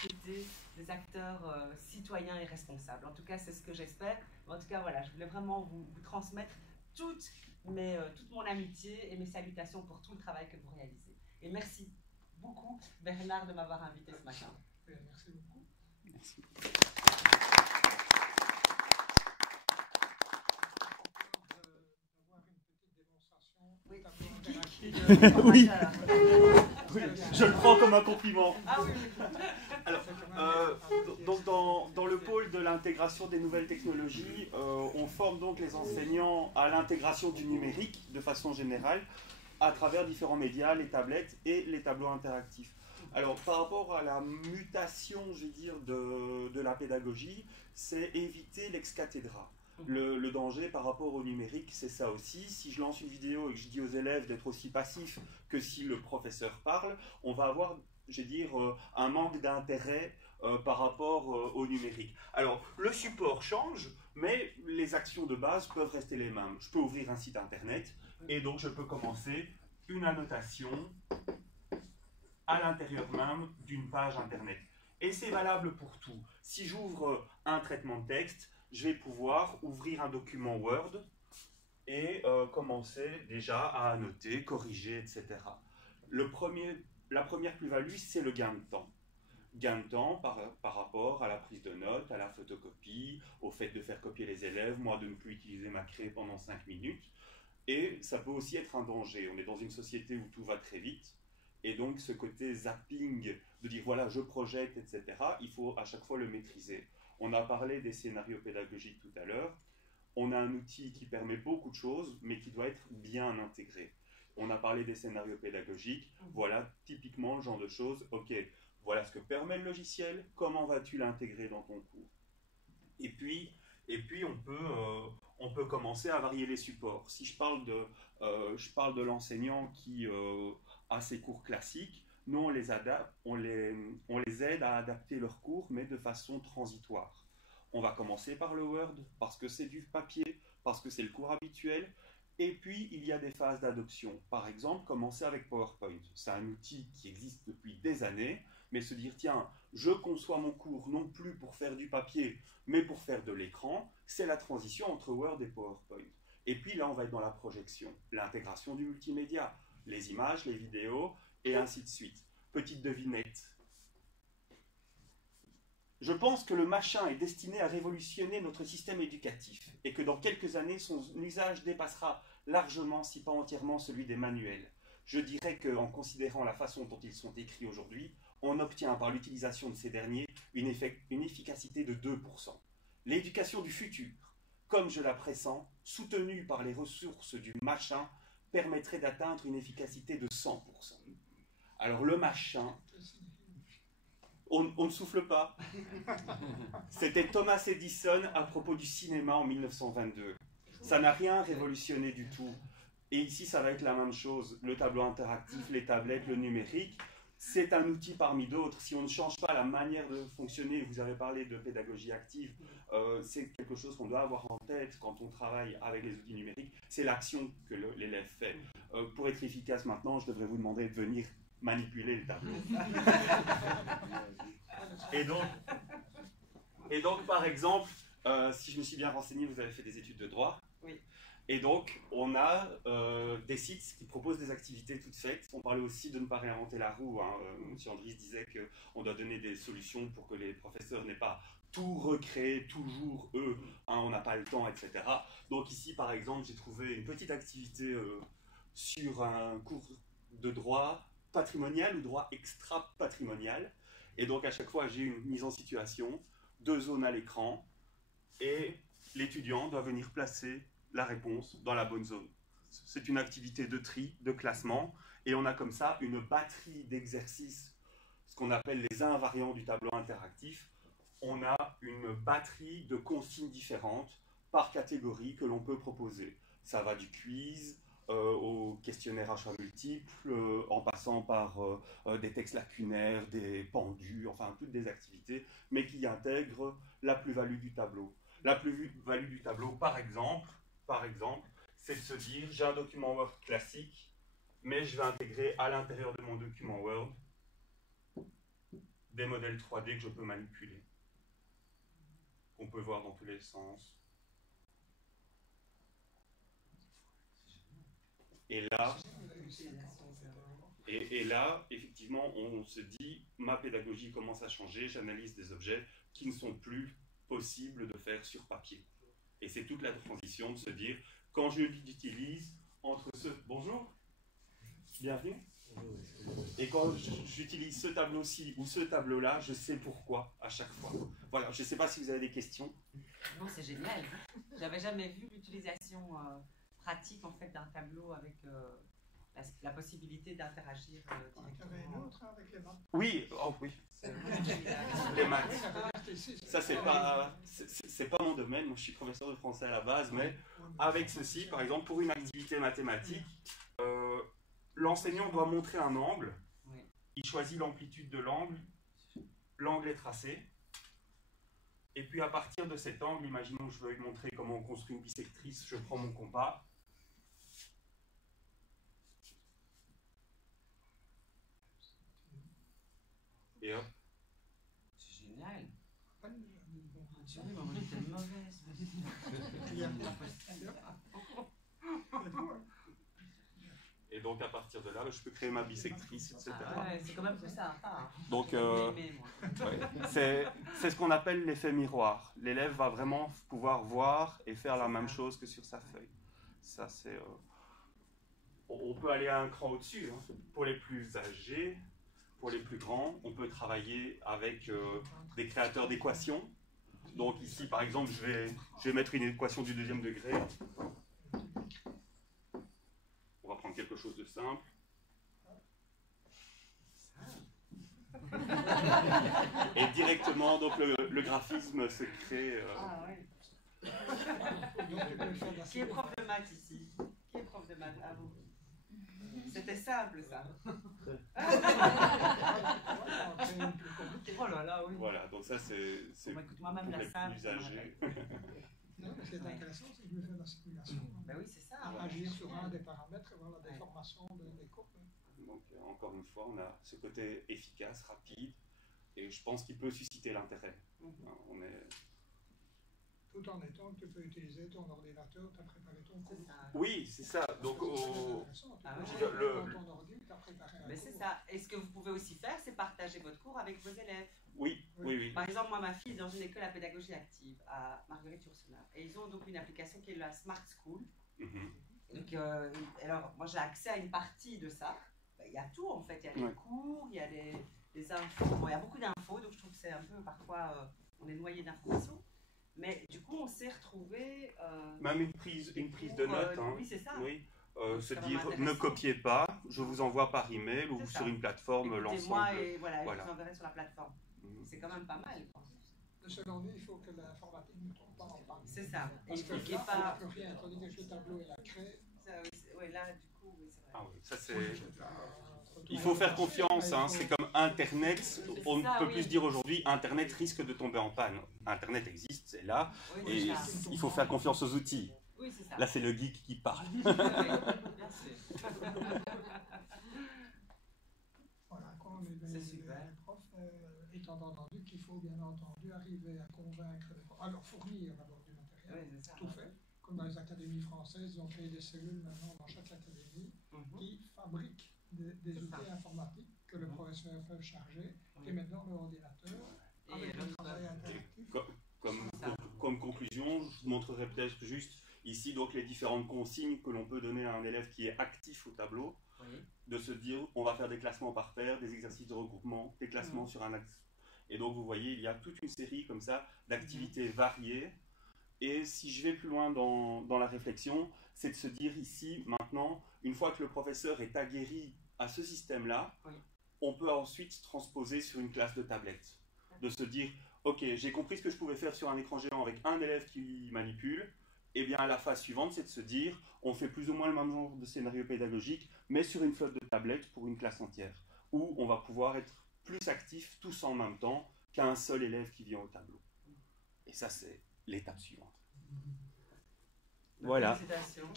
société, des acteurs citoyens et responsables. En tout cas, c'est ce que j'espère. En tout cas, voilà, je voulais vraiment vous transmettre toute mon amitié et mes salutations pour tout le travail que vous réalisez. Et merci beaucoup, Bernard, de m'avoir invité ce matin. Merci beaucoup. Merci. Oui. Oui, je le prends comme un compliment. Ah oui. Alors, donc dans le pôle de l'intégration des nouvelles technologies, on forme donc les enseignants à l'intégration du numérique de façon générale à travers différents médias, les tablettes et les tableaux interactifs. Alors, par rapport à la mutation, je veux dire, de la pédagogie, c'est éviter l'ex cathedra. Le danger par rapport au numérique, c'est ça aussi. Si je lance une vidéo et que je dis aux élèves d'être aussi passifs que si le professeur parle, on va avoir, je veux dire, un manque d'intérêt par rapport au numérique. Alors, le support change, mais les actions de base peuvent rester les mêmes. Je peux ouvrir un site internet et donc je peux commencer une annotation à l'intérieur même d'une page internet. Et c'est valable pour tout. Si j'ouvre un traitement de texte, je vais pouvoir ouvrir un document Word et commencer déjà à annoter, corriger, etc. La première plus-value, c'est le gain de temps. Gain de temps par rapport à la prise de notes, à la photocopie, au fait de faire copier les élèves, moi de ne plus utiliser ma craie pendant 5 minutes. Et ça peut aussi être un danger. On est dans une société où tout va très vite. Et donc ce côté zapping, de dire voilà, je projette, etc., il faut à chaque fois le maîtriser. On a parlé des scénarios pédagogiques tout à l'heure. On a un outil qui permet beaucoup de choses, mais qui doit être bien intégré. On a parlé des scénarios pédagogiques. Voilà typiquement le genre de choses. Ok, voilà ce que permet le logiciel. Comment vas-tu l'intégrer dans ton cours? Et puis on peut commencer à varier les supports. Si je parle de l'enseignant qui a ses cours classiques, nous on les aide à adapter leurs cours, mais de façon transitoire. On va commencer par le Word, parce que c'est du papier, parce que c'est le cours habituel, et puis il y a des phases d'adoption. Par exemple, commencer avec PowerPoint. C'est un outil qui existe depuis des années, mais se dire, tiens, je conçois mon cours non plus pour faire du papier, mais pour faire de l'écran, c'est la transition entre Word et PowerPoint. Et puis là, on va être dans la projection, l'intégration du multimédia, les images, les vidéos, et ainsi de suite. Petite devinette. Je pense que le machin est destiné à révolutionner notre système éducatif, et que dans quelques années, son usage dépassera largement, si pas entièrement, celui des manuels. Je dirais qu'en considérant la façon dont ils sont écrits aujourd'hui, on obtient par l'utilisation de ces derniers une efficacité de 2%. L'éducation du futur, comme je la pressens, soutenue par les ressources du machin, permettrait d'atteindre une efficacité de 100%. Alors le machin, on ne souffle pas. C'était Thomas Edison à propos du cinéma en 1922. Ça n'a rien révolutionné du tout. Et ici, ça va être la même chose. Le tableau interactif, les tablettes, le numérique, c'est un outil parmi d'autres. Si on ne change pas la manière de fonctionner, vous avez parlé de pédagogie active, c'est quelque chose qu'on doit avoir en tête quand on travaille avec les outils numériques. C'est l'action que l'élève fait. Pour être efficace maintenant, je devrais vous demander de venir manipuler le tableau. Et donc par exemple, si je me suis bien renseigné, vous avez fait des études de droit. Oui. Et donc, on a des sites qui proposent des activités toutes faites. On parlait aussi de ne pas réinventer la roue. Hein. M. Andries disait qu'on doit donner des solutions pour que les professeurs n'aient pas tout recréé, toujours eux. Hein, on n'a pas le temps, etc. Donc ici, par exemple, j'ai trouvé une petite activité sur un cours de droit patrimonial ou droit extra-patrimonial. Et donc, à chaque fois, j'ai une mise en situation, 2 zones à l'écran, et l'étudiant doit venir placer la réponse dans la bonne zone. C'est une activité de tri, de classement, et on a comme ça une batterie d'exercices, ce qu'on appelle les invariants du tableau interactif. On a une batterie de consignes différentes par catégorie que l'on peut proposer. Ça va du quiz au questionnaire à choix multiples, en passant par des textes lacunaires, des pendus, enfin toutes des activités, mais qui intègrent la plus-value du tableau. La plus-value du tableau, par exemple, c'est de se dire, j'ai un document Word classique, mais je vais intégrer à l'intérieur de mon document Word des modèles 3D que je peux manipuler, qu'on peut voir dans tous les sens. Et là, effectivement, on se dit, ma pédagogie commence à changer, j'analyse des objets qui ne sont plus possibles de faire sur papier. Et c'est toute la transition de se dire, quand je l'utilise entre ce... Bonjour, bienvenue. Et quand j'utilise ce tableau-ci ou ce tableau-là, je sais pourquoi à chaque fois. Voilà, je ne sais pas si vous avez des questions. Non, c'est génial. J'avais jamais vu l'utilisation pratique en fait d'un tableau avec la possibilité d'interagir directement. Il y avait une autre avec les maths. Oui, oh oui. Les maths. Ça, c'est pas mon domaine. Moi, je suis professeur de français à la base, mais avec ceci, par exemple, pour une activité mathématique, l'enseignant doit montrer un angle. Il choisit l'amplitude de l'angle. L'angle est tracé. Et puis, à partir de cet angle, imaginons que je veuille montrer comment on construit une bisectrice, je prends mon compas. Et hop. C'est génial. Pas une- Tu vois, maman était mauvaise. Et donc, à partir de là, je peux créer ma bisectrice, etc. Ah ouais, c'est quand même ça. Donc, J'ai aimé, moi. ouais, c'est ce qu'on appelle l'effet miroir. L'élève va vraiment pouvoir voir et faire la même chose que sur sa feuille. Ça, c'est... On peut aller un cran au-dessus. Hein. Pour les plus âgés, pour les plus grands, on peut travailler avec des créateurs d'équations. Donc ici, par exemple, je vais mettre une équation du deuxième degré. On va prendre quelque chose de simple. Et directement, donc le graphisme se crée. Ah ouais. Qui est prof de maths ici? Qui est prof de maths? À vous. C'était simple, ça. Oh là là, oui. Voilà, donc ça c'est Bon, écoute, moi-même, pour la les simple, plus ça me âgés. Non, mais ce qui est intéressant, c'est que je vais faire la simulation. Ben oui, c'est ça. Agir sur un des paramètres et voir la déformation des courbes. Donc encore une fois, on a ce côté efficace, rapide, et je pense qu'il peut susciter l'intérêt. On est... Tout en étant que tu peux utiliser ton ordinateur, tu as préparé ton cours. C'est ça. Oui, c'est ça. Donc Ah tu ouais. peux jouer dans ton ordi, tu as préparé un Mais cours. c'est ça. Et ce que vous pouvez aussi faire, c'est partager votre cours avec vos élèves. oui. Par exemple, moi, ma fille est dans une école à pédagogie active à Marguerite Yourcenar. Et ils ont donc une application qui est la Smart School. Mhm. Donc, alors, moi, j'ai accès à une partie de ça. Ben, il y a tout, en fait. Il y a les cours, il y a les infos. Bon, il y a beaucoup d'infos, donc je trouve que c'est un peu, parfois, on est noyé d'informations. Mais du coup, on s'est retrouvés... Même une prise de notes. Hein. Oui, c'est ça. Oui. Se C'est dire, vraiment ne intéressant. copiez pas, je vous envoie par email ou C'est ça. sur une plateforme Écoutez-moi l'ensemble. et voilà, Voilà. je vous enverrai sur la plateforme. Mhm. C'est quand même pas mal, quoi. Selon nous, il faut que l'informatique ne tombe pas en panne. C'est ça. Et Parce il que faut qu'il y ait là, pas... on ne peut rien, tandis que ce tableau est la craie. Ça, oui, ouais, là, du coup, oui, c'est vrai. Ah oui, ça c'est... Il faut faire confiance, hein. C'est comme Internet, on ne ça, peut oui. plus se dire aujourd'hui, Internet risque de tomber en panne. Internet existe, c'est là, Oui, et c'est ça. il faut faire confiance aux outils. Oui, c'est ça. Là, c'est le geek qui parle. Oui, bien sûr. Voilà, quoi, mais C'est les super. profs, étant entendu qu'il faut bien entendu arriver à convaincre les profs, alors fournir d'abord du matériel, Oui, c'est ça. tout fait, comme dans les académies françaises, ils ont créé des cellules maintenant dans chaque académie Mhm. qui fabriquent des C'est outils ça. informatiques que le professeur peut charger, Mhm. et maintenant le ordinateur, Et avec le le travail interactif. Comme conclusion, je vous montrerai peut-être juste ici donc les différentes consignes que l'on peut donner à un élève qui est actif au tableau, Oui. de se dire on va faire des classements par paire, des exercices de regroupement, des classements sur un axe. Et donc vous voyez, il y a toute une série comme ça d'activités variées. Et si je vais plus loin dans la réflexion, c'est de se dire ici, maintenant, une fois que le professeur est aguerri à ce système-là, Oui. on peut ensuite transposer sur une classe de tablette. De se dire, ok, j'ai compris ce que je pouvais faire sur un écran géant avec un élève qui manipule, et bien la phase suivante, c'est de se dire, on fait plus ou moins le même genre de scénario pédagogique, mais sur une flotte de tablettes pour une classe entière, où on va pouvoir être plus actifs tous en même temps qu'un seul élève qui vient au tableau. Et ça, c'est l'étape suivante. Voilà. Félicitations.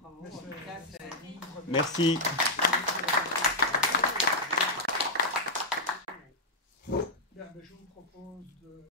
Bravo. En tout cas, c'est... Merci. Bien, mais je vous propose de